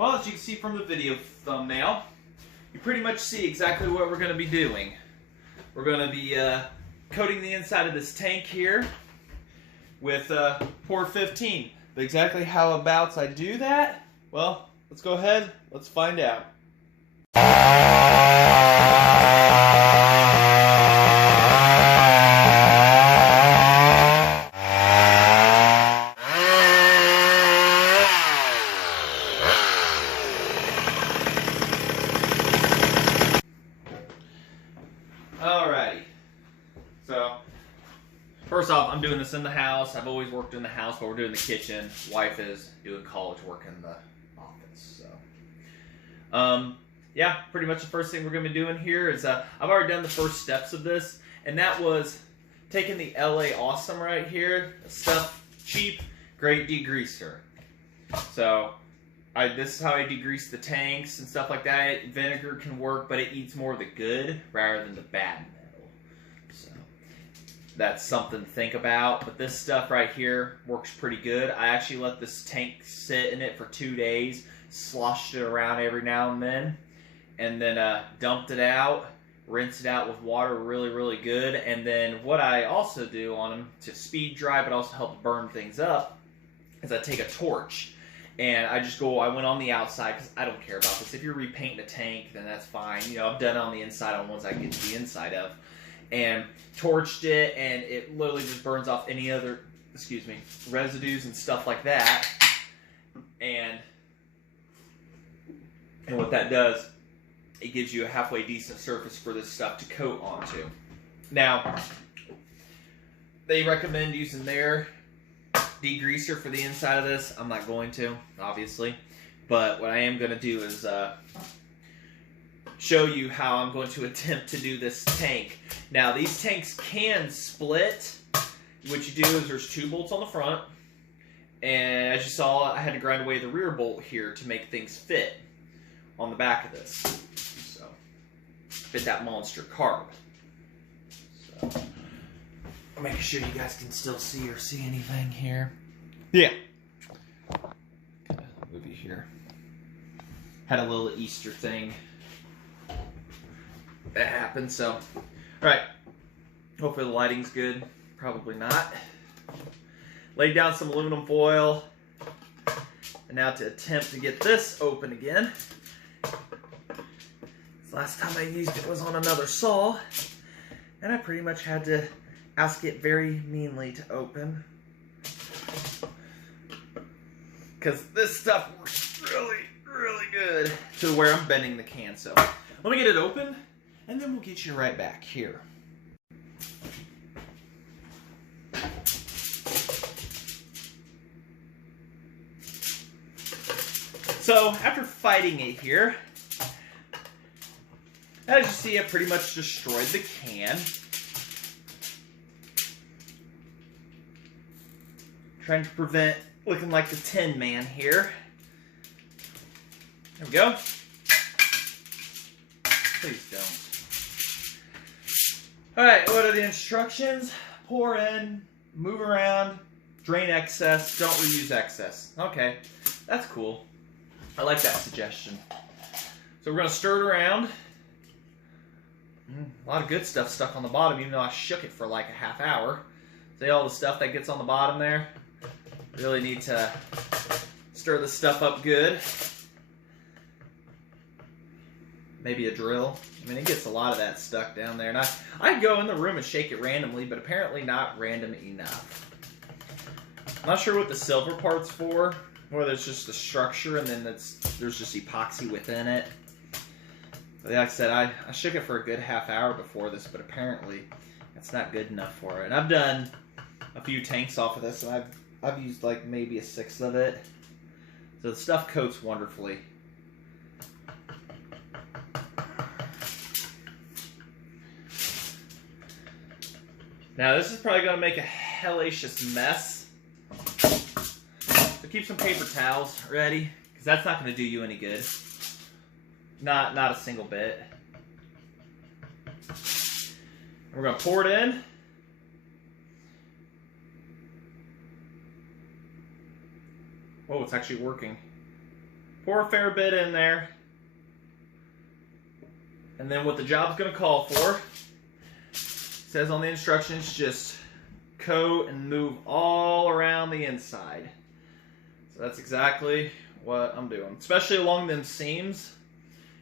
Well, as you can see from the video thumbnail, you pretty much see exactly what we're going to be doing. We're going to be coating the inside of this tank here with Pour 15. But exactly how abouts I do that, well, let's go ahead, let's find out. Alrighty, so first off, I'm doing this in the house. I've always worked in the house, but we're doing the kitchen. Wife is doing college work in the office. So, yeah, pretty much the first thing we're going to be doing here is I've already done the first steps of this, and that was taking the LA Awesome right here, stuff cheap, great degreaser. So, this is how I degrease the tanks and stuff like that. Vinegar can work, but it eats more of the good rather than the bad metal. So that's something to think about. But this stuff right here works pretty good. I actually let this tank sit in it for 2 days, sloshed it around every now and then dumped it out, rinsed it out with water really good. And then what I also do on them to speed dry but also help burn things up is I take a torch. And I went on the outside because I don't care about this. If you're repainting a tank, then that's fine. You know, I've done it on the inside on ones I get to the inside of. And torched it, and it literally just burns off any other, residues and stuff like that. And what that does, it gives you a halfway decent surface for this stuff to coat onto. Now, they recommend using their degreaser for the inside of this. I'm not going to, obviously, but what I am going to do is show you how I'm going to attempt to do this tank. Now, these tanks can split. What you do is there's 2 bolts on the front, and as you saw, I had to grind away the rear bolt here to make things fit on the back of this, so fit that monster carb. So making sure you guys can still see or see anything here. Yeah. Kind of move you here. Had a little Easter thing that happened, so. Alright. Hopefully the lighting's good. Probably not. Laid down some aluminum foil. And now to attempt to get this open again. Last time I used it was on another saw. And I pretty much had to ask it very meanly to open, because this stuff works really good to where I'm bending the can. So let me get it open and then we'll get you right back here. So after fighting it here, as you see, I pretty much destroyed the can. Trying to prevent looking like the Tin Man here. There we go. Please don't. Alright, what are the instructions? Pour in, move around, drain excess, don't reuse excess. Okay, that's cool. I like that suggestion. So we're going to stir it around. A lot of good stuff stuck on the bottom, even though I shook it for like a half hour. See all the stuff that gets on the bottom there? Really need to stir this stuff up good. Maybe a drill. I mean, it gets a lot of that stuck down there. And I go in the room and shake it randomly, but apparently not random enough. I'm not sure what the silver part's for, whether it's just the structure and then there's just epoxy within it. But like I said, I shook it for a good half hour before this, but apparently it's not good enough for it. And I've done a few tanks off of this, and I've used like maybe a 1/6 of it. So the stuff coats wonderfully. Now this is probably going to make a hellacious mess. So keep some paper towels ready, because that's not going to do you any good. Not a single bit. We're going to pour it in. Whoa, it's actually working. pour a fair bit in there. And then what the job's going to call for, it says on the instructions, just coat and move all around the inside. So that's exactly what I'm doing, especially along them seams.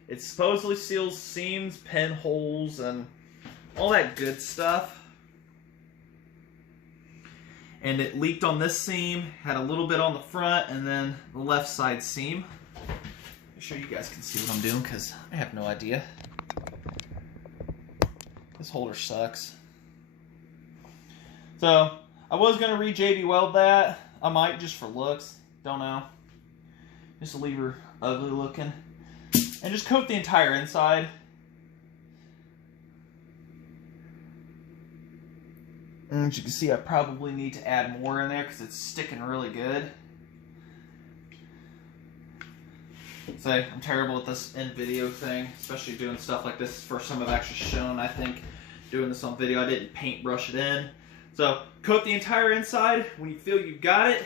It supposedly seals seams, pinholes, and all that good stuff. And it leaked on this seam, had a little bit on the front, and then the left side seam. Make sure you guys can see what I'm doing, because I have no idea. This holder sucks. So, I was going to re-JB weld that. I might, just for looks. Don't know. Just to leave her ugly looking. And just coat the entire inside. And as you can see, I probably need to add more in there because it's sticking really good. Say, I'm terrible at this in video thing, especially doing stuff like this. First time I've actually shown, I think, doing this on video. I didn't paintbrush it in. So, coat the entire inside. When you feel you've got it,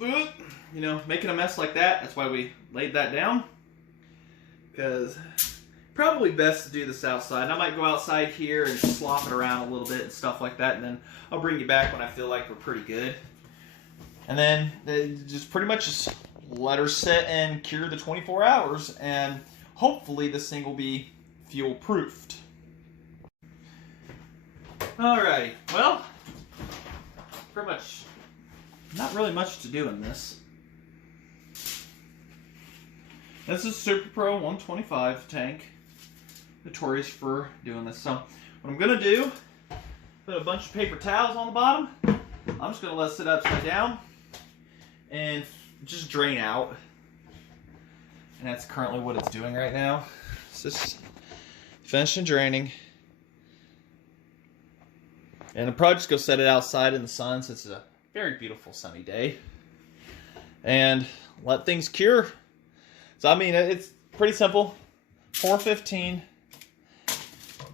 you know, making a mess like that, that's why we laid that down. Because probably best to do this outside. And I might go outside here and slop it around a little bit and stuff like that, and then I'll bring you back when I feel like we're pretty good. And then just pretty much just let her sit and cure the 24 hours, and hopefully this thing will be fuel proofed. Alright, well, pretty much not really much to do in this. This is Super Pro 125 tank. Notorious for doing this. So what I'm going to do, put a bunch of paper towels on the bottom. I'm just going to let it sit upside down and just drain out. And that's currently what it's doing right now. It's just finishing draining. And I'm probably just going to set it outside in the sun since it's a very beautiful sunny day. And let things cure. So, I mean, it's pretty simple. Pour 15.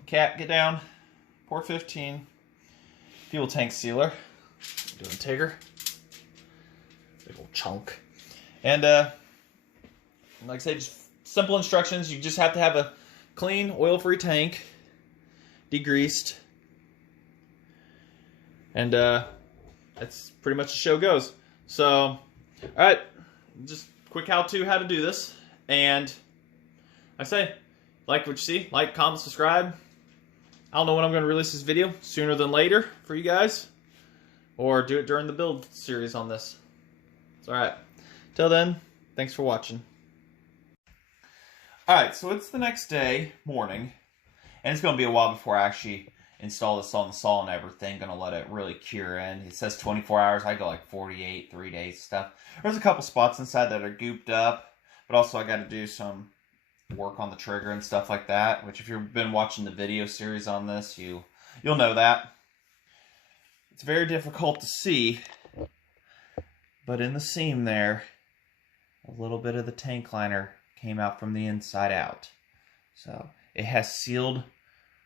Cap, get down. Pour 15. Fuel tank sealer. Doing Tigger. Big old chunk. And, like I say, just simple instructions. You just have to have a clean, oil-free tank. Degreased. And, that's pretty much the show goes. So, alright. Just quick how-to how to do this. And, like I say, like what you see. Like, comment, subscribe. I don't know when I'm going to release this video. Sooner than later for you guys. Or do it during the build series on this. It's alright. Till then, thanks for watching. Alright, so it's the next day, morning. And it's going to be a while before I actually install this on the saw and everything. Going to let it really cure in. It says 24 hours. I go like 48, 3 days stuff. There's a couple spots inside that are gooped up. But also I got to do some work on the trigger and stuff like that. Which if you've been watching the video series on this, you'll know that. It's very difficult to see. But in the seam there, a little bit of the tank liner came out from the inside out. So it has sealed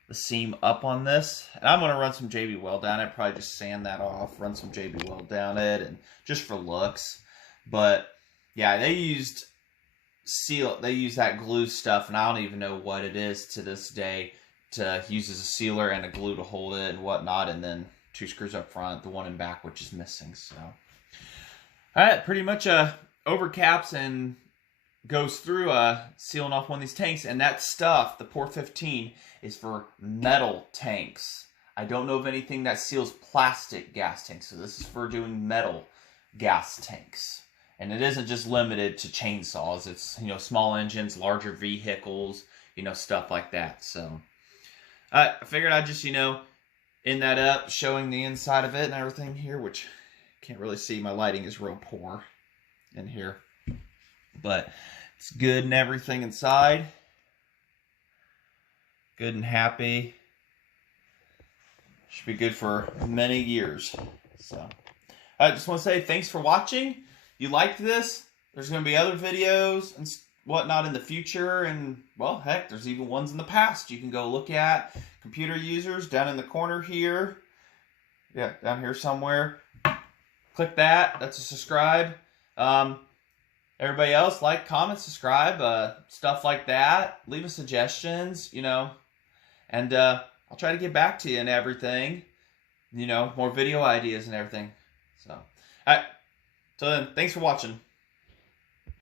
the seam up on this. And I'm going to run some JB Weld down it. Probably just sand that off, run some JB Weld down it, and just for looks. But yeah, they used that glue stuff, and I don't even know what it is to this day, to use as a sealer and a glue to hold it and whatnot, and then 2 screws up front, the one in back which is missing. So alright, pretty much overcaps and goes through sealing off one of these tanks. And that stuff, the Pour 15, is for metal tanks. I don't know of anything that seals plastic gas tanks, so this is for doing metal gas tanks. And it isn't just limited to chainsaws. It's, you know, small engines, larger vehicles, you know, stuff like that. So I figured I'd just, you know, end that up, showing the inside of it and everything here, which can't really see. My lighting is real poor in here. But it's good and everything inside. Good and happy. Should be good for many years. So I just want to say thanks for watching. You liked this? There's going to be other videos and whatnot in the future. And, well, heck, there's even ones in the past you can go look at. Computer users down in the corner here. Yeah, down here somewhere. Click that. That's a subscribe. everybody else, like, comment, subscribe, stuff like that. Leave us suggestions, and I'll try to get back to you and everything. More video ideas and everything. So, all right. So then, thanks for watching.